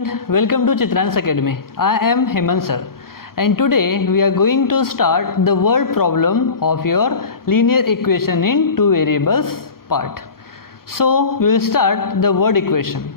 Welcome to Chitrans Academy. I am Hemant sir, and today we are going to start the word problem of your linear equation in two variables part. So we will start the word equation.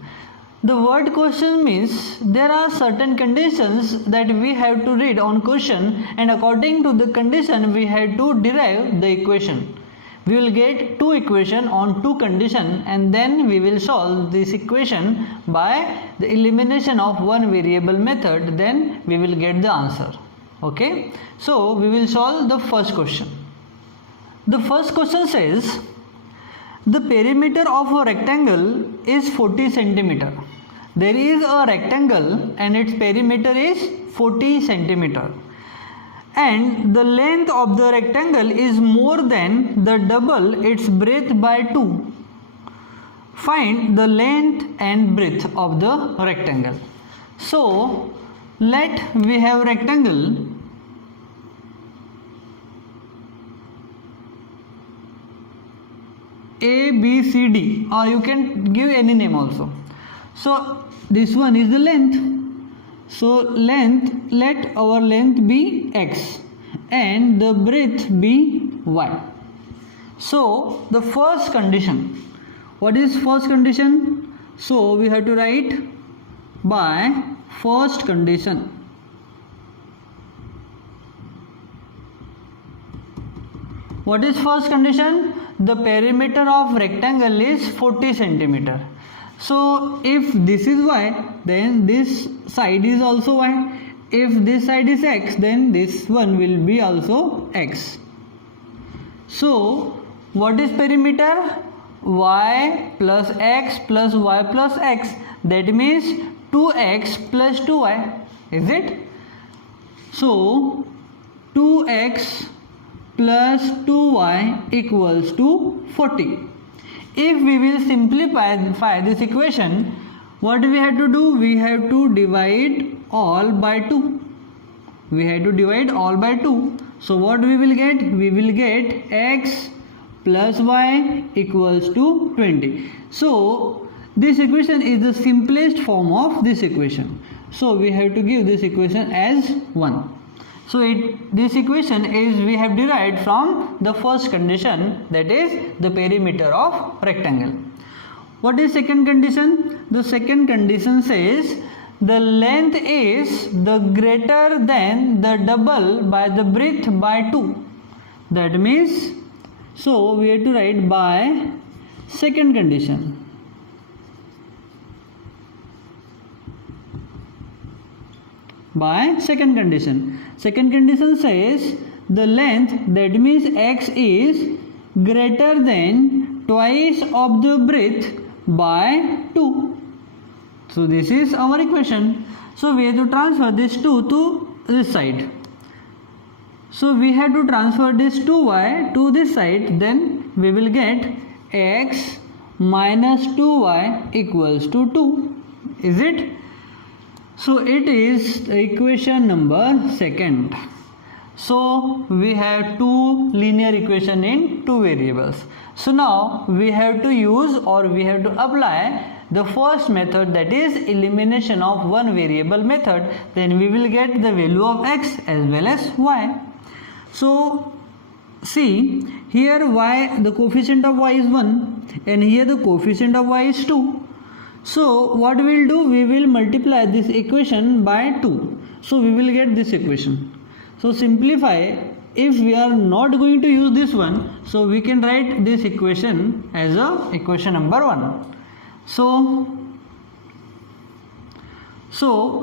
The word question means there are certain conditions that we have to read on question, and according to the condition we have to derive the equation. We will get two equation on two condition, and then we will solve this equation by the elimination of one variable method. Then we will get the answer. Okay, so we will solve the first question. The first question says the perimeter of a rectangle is 40 centimeter. There is a rectangle and its perimeter is 40 centimeter, and the length of the rectangle is more than the double its breadth by 2. Find the length and breadth of the rectangle. So let we have rectangle A, B, C, D, or you can give any name also. So this one is the length. So length, let our length be x and the breadth be y. So the first condition, what is first condition? So we have to write by first condition. What is first condition? The perimeter of rectangle is 40 centimeter. So if this is y, then this side is also y. If this side is x, then this one will be also x. So what is perimeter? Y plus x plus y plus x. That means 2x plus 2y. Is it? So 2x plus 2y equals to 40. If we will simplify this equation, what we have to do? We have to divide all by 2. We have to divide all by 2. So what we will get? We will get x plus y equals to 20. So this equation is the simplest form of this equation. So we have to give this equation as 1. So this equation is we have derived from the first condition, that is the perimeter of rectangle. What is second condition? The second condition says the length is the greater than the double by the breadth by 2. That means, so we have to write by second condition. By second condition. Second condition says the length, that means x, is greater than twice of the breadth by 2. So this is our equation. So we have to transfer this 2 to this side. So we have to transfer this 2y to this side. Then we will get x minus 2y equals to 2. Is it? So it is equation number second. So we have two linear equation in two variables. So now we have to use or we have to apply the first method, that is elimination of one variable method. Then we will get the value of x as well as y. So see here, y, the coefficient of y is 1 and here the coefficient of y is 2. So what we will do? We will multiply this equation by 2. So we will get this equation. So simplify. If we are not going to use this one, so we can write this equation as a equation number 1. So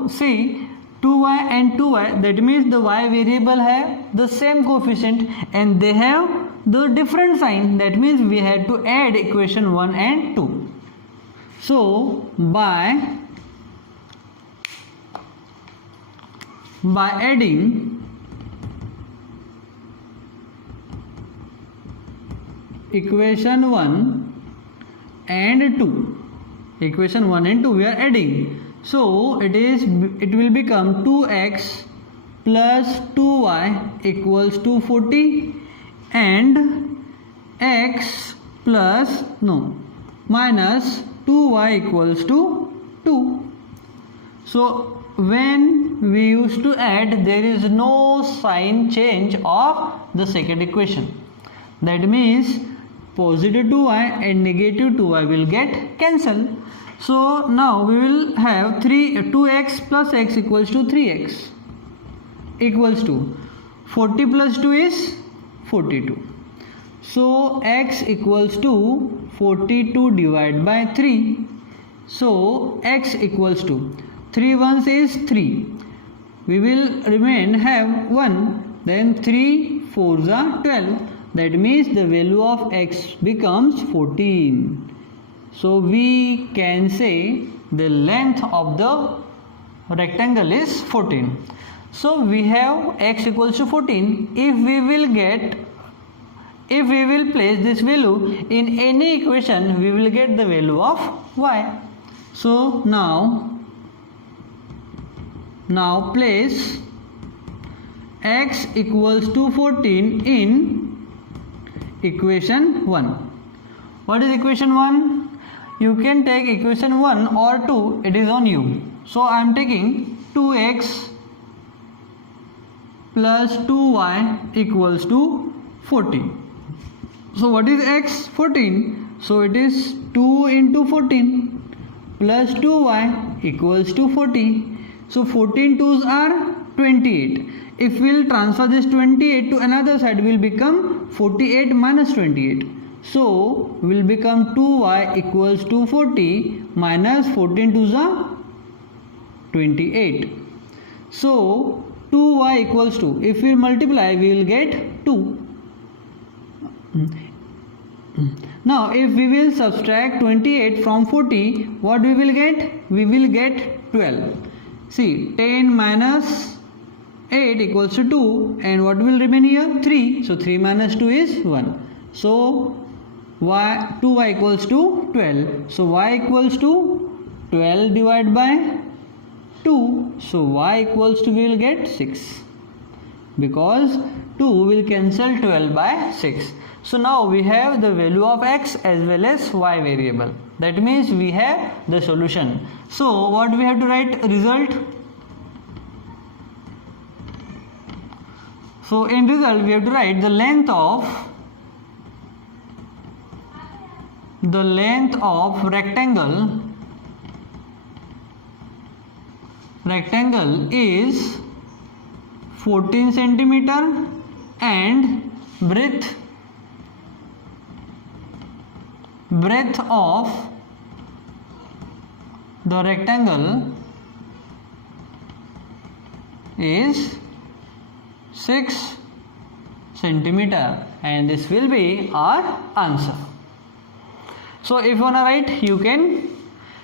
see 2y and 2y, that means the y variable have the same coefficient and they have the different sign. That means we have to add equation 1 and 2. So by adding equation 1 and 2, equation 1 and 2 we are adding. So it will become 2x plus 2y equals to 40 and x plus minus 2y equals to 2. So when we used to add, there is no sign change of the second equation. That means positive 2y and negative 2y will get cancelled. So now we will have 2x plus x equals to 3x equals to 40 plus 2 is 42. So x equals to 42 divided by 3. So x equals to 3 ones is 3. We will remain have 1. Then 3 4s are 12. That means the value of x becomes 14. So we can say the length of the rectangle is 14. So we have x equals to 14. If we will place this value in any equation, we will get the value of y. So now place x equals to 14 in equation 1. What is equation 1? You can take equation 1 or 2, it is on you. So I am taking 2x plus 2y equals to 14. So what is x? 14. So it is 2 into 14 plus 2y equals to 40. So 14 2s are 28. If we will transfer this 28 to another side, will become 48 minus 28. So will become 2y equals to 40 minus 14 2s are 28. So 2y equals to, if we multiply, we will get 2. Now if we will subtract 28 from 40, what we will get? We will get 12. See, 10 minus 8 equals to 2, and what will remain here? 3. So 3 minus 2 is 1. So 2y equals to 12. So y equals to 12 divided by 2. So y equals to, we will get 6, because 2 will cancel 12 by 6. So now we have the value of x as well as y variable. That means we have the solution. So what we have to write? Result. So in result we have to write the length of rectangle is 14 centimeter and breadth of the rectangle is 6 centimeter, and this will be our answer. So if you want to write, you can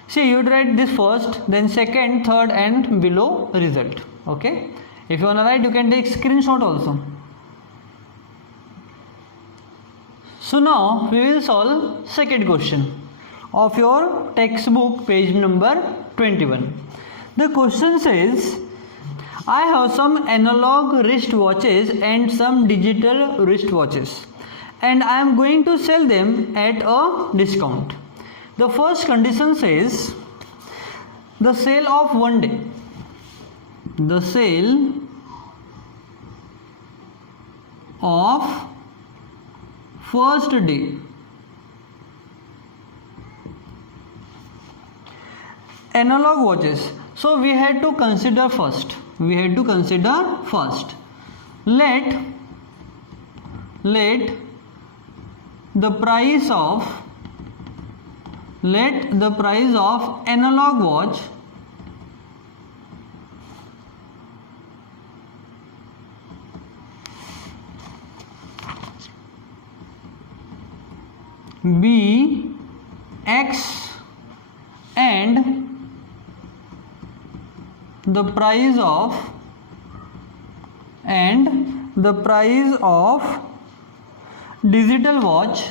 see, you write this first, then second, third and below result. Okay, if you want to write, you can take screenshot also. So now we will solve second question of your textbook, page number 21. The question says, I have some analog wristwatches and some digital wristwatches, and I am going to sell them at a discount. The first condition says the sale of one day. The sale of first day. Analog watches. So we had to consider first. Let the price of analog watch be X, and the price of digital watch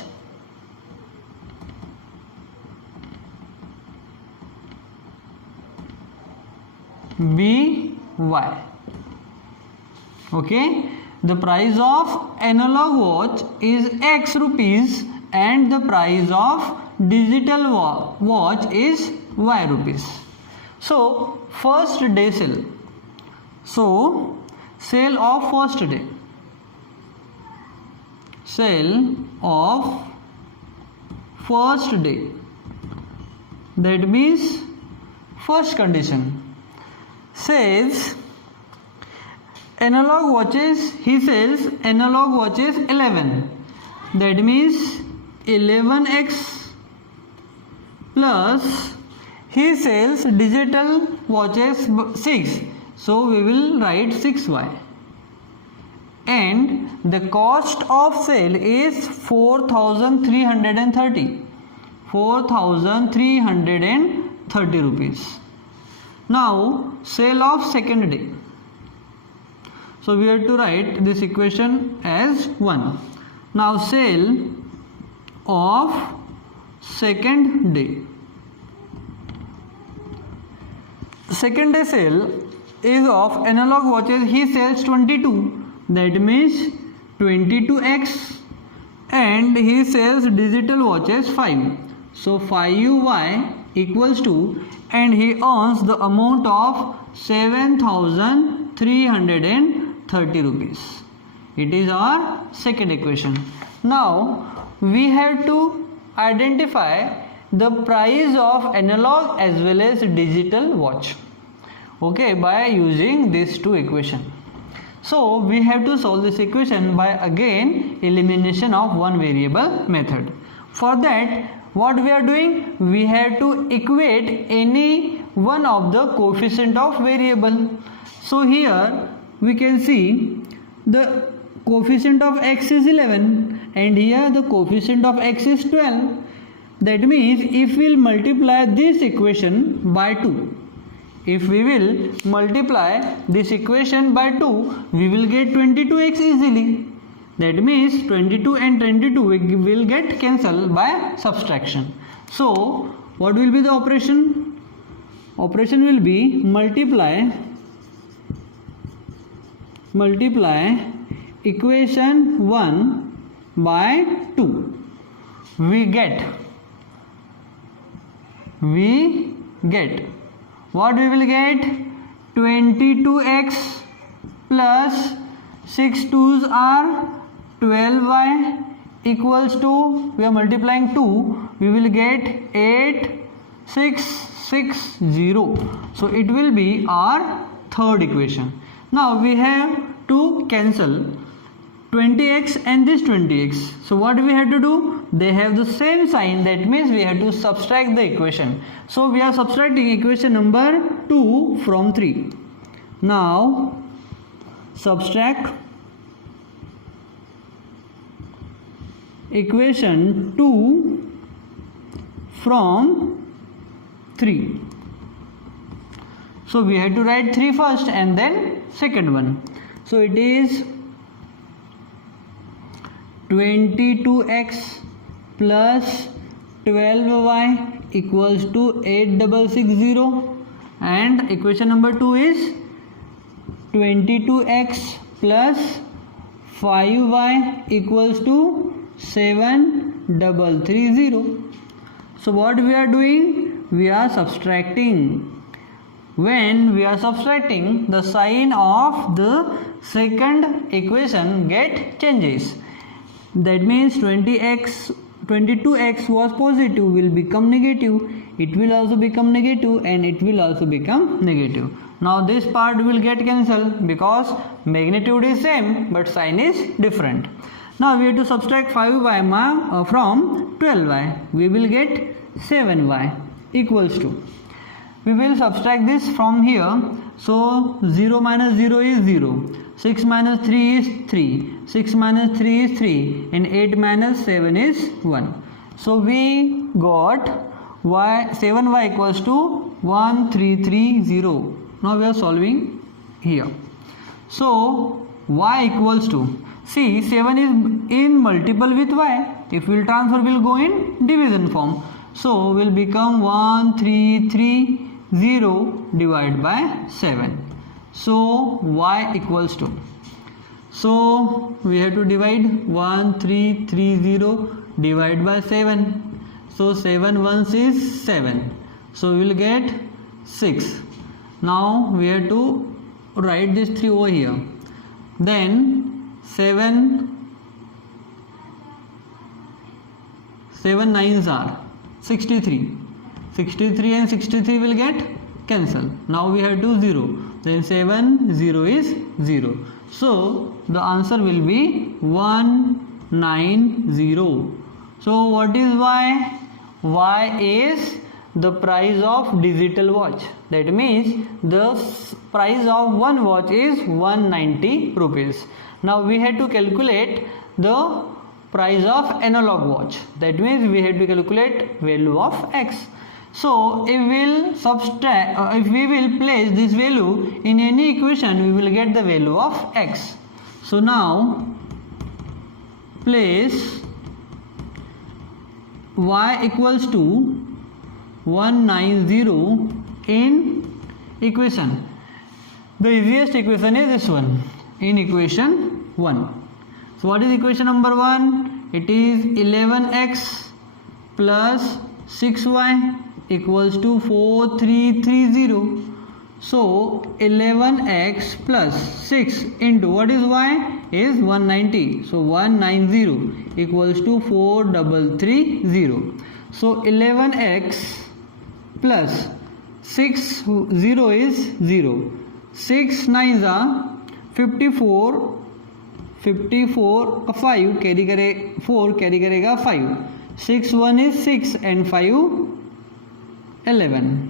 be Y. Okay, the price of analog watch is X rupees and the price of digital watch is Y rupees. So first day sale. So sale of first day. Sale of first day. That means first condition. Says analog watches, he sells analog watches 11. That means 11x plus he sells digital watches 6. So we will write 6y. And the cost of sale is 4,330. 4,330 rupees. Now sale of second day. So we have to write this equation as 1. Now sale of second day. Second day sale is of analog watches, he sells 22. That means 22x, and he sells digital watches 5. So 5y equals to, and he earns the amount of 7,330 rupees. It is our second equation. Now we have to identify the price of analog as well as digital watch, okay, by using these two equations. So we have to solve this equation by again elimination of one variable method. For that, what we are doing, we have to equate any one of the coefficient of variable. So here we can see the coefficient of x is 11 and here the coefficient of x is 12. That means if we will multiply this equation by 2, if we will multiply this equation by 2, we will get 22x easily. That means 22 and 22 will get cancelled by subtraction. So what will be the operation? Operation will be multiply equation 1 by 2. We get what we will get? 22x plus 6 2's are 12y equals to, we are multiplying 2, we will get 8660. So it will be our third equation. Now we have to cancel 20x and this 20x. So what we have to do? They have the same sign, that means we have to subtract the equation. So we are subtracting equation number 2 from 3. Now subtract equation 2 from 3. So we have to write 3 first and then second one. So it is 22x plus 12y equals to 8660, and equation number 2 is 22x plus 5y equals to 7,330. So what we are doing? We are subtracting. When we are subtracting, the sign of the second equation get changes. That means 22x was positive will become negative, it will also become negative, and it will also become negative. Now this part will get cancelled because magnitude is same but sign is different. Now we have to subtract 5y from 12y. We will get 7y equals to, we will subtract this from here. So 0 minus 0 is 0, 6 minus 3 is 3, 6 minus 3 is 3, and 8 minus 7 is 1. So we got 7y equals to 1330. Now we are solving here. So y equals to, see 7 is in multiple with y. If we will transfer, we will go in division form. So will become 1330 divided by 7. So y equals to, so we have to divide 1330 divided by 7. So 7 ones is 7. So we will get 6. Now we have to write this 3 over here. Then 7 nines are 63. 63 and 63 will get cancelled. Now we have to 0. Then 7 0 is 0. So the answer will be 190. So what is y? Y is the price of digital watch. That means the price of one watch is 190 rupees. Now we have to calculate the price of analog watch. That means we have to calculate value of x. So if we will place this value in any equation, we will get the value of x. So now place y equals to 190 in equation. The easiest equation is this one, in equation 1. So what is equation number 1? It is 11x plus 6y equals to 4330. So 11x plus 6 into what is y is 190. So 190 equals to 4330. So 11x plus 6 0 is 0. 6 9s are 54. 54 5 carry करे 4 carry करेगा 5. 6 1 is 6 and 5 11.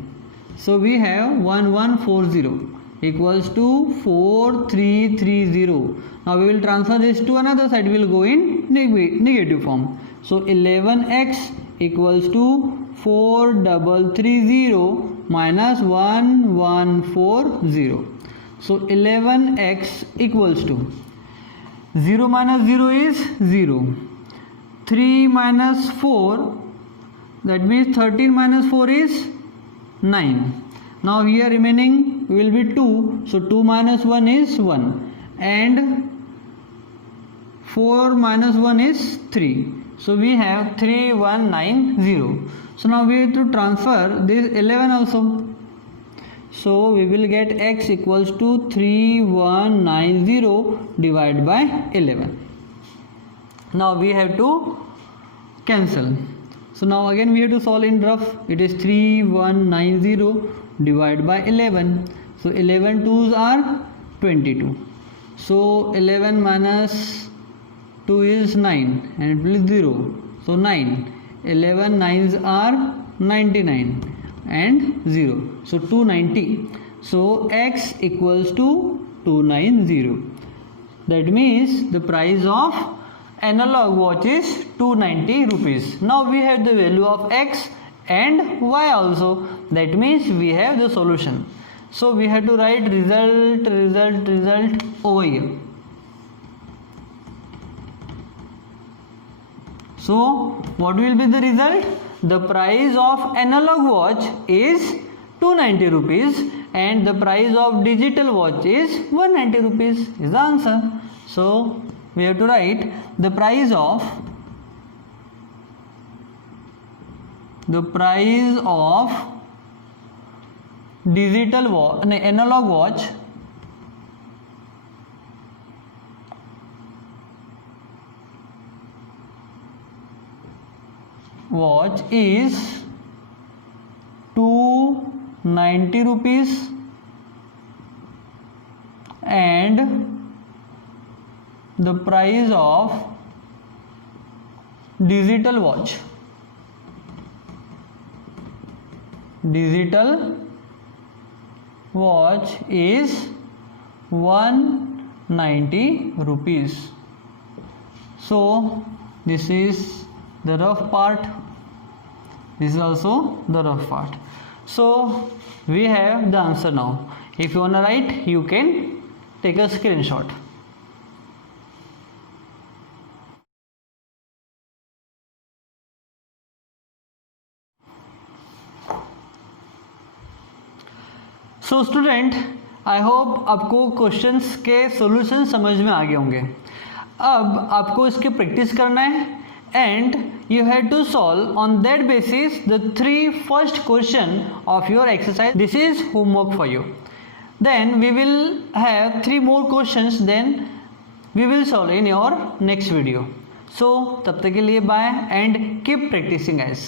So we have 1140 equals to 4330. Now we will transfer this to another side. We will go in negative form. So 11x equals to 4330 minus 1140. So 11x equals to 0 minus 0 is 0. 3 minus 4, that means 13 minus 4 is 9. Now here remaining will be 2. So 2 minus 1 is 1. And 4 minus 1 is 3. So we have 3190. So now we have to transfer this 11 also. So we will get x equals to 3190 divided by 11. Now we have to cancel. So now again we have to solve in rough. It is 3190 divided by 11. So 11 2s are 22. So 11 minus 2 is 9 and it will be 0. So 9. 11 9s are 99 and 0. So 290. So x equals to 290. That means the price of analog watch is 290 rupees. Now we have the value of x and y also. That means we have the solution. So we have to write result over here. So what will be the result? The price of analog watch is 290 rupees and the price of digital watch is 190 rupees is the answer. So we have to write the price of digital watch, analog watch is 290 rupees and the price of digital watch is 190 rupees. So this is the rough part. This is also the rough part. So we have the answer now. If you want to write, you can take a screenshot. So student, I hope आपको questions के solution समझ में आ गए होंगे. अब आपको इसकी practice करना है and you have to solve on that basis the 3 first question of your exercise. This is homework for you. Then we will have 3 more questions, then we will solve in your next video. So तब तक के लिए bye and keep practicing guys.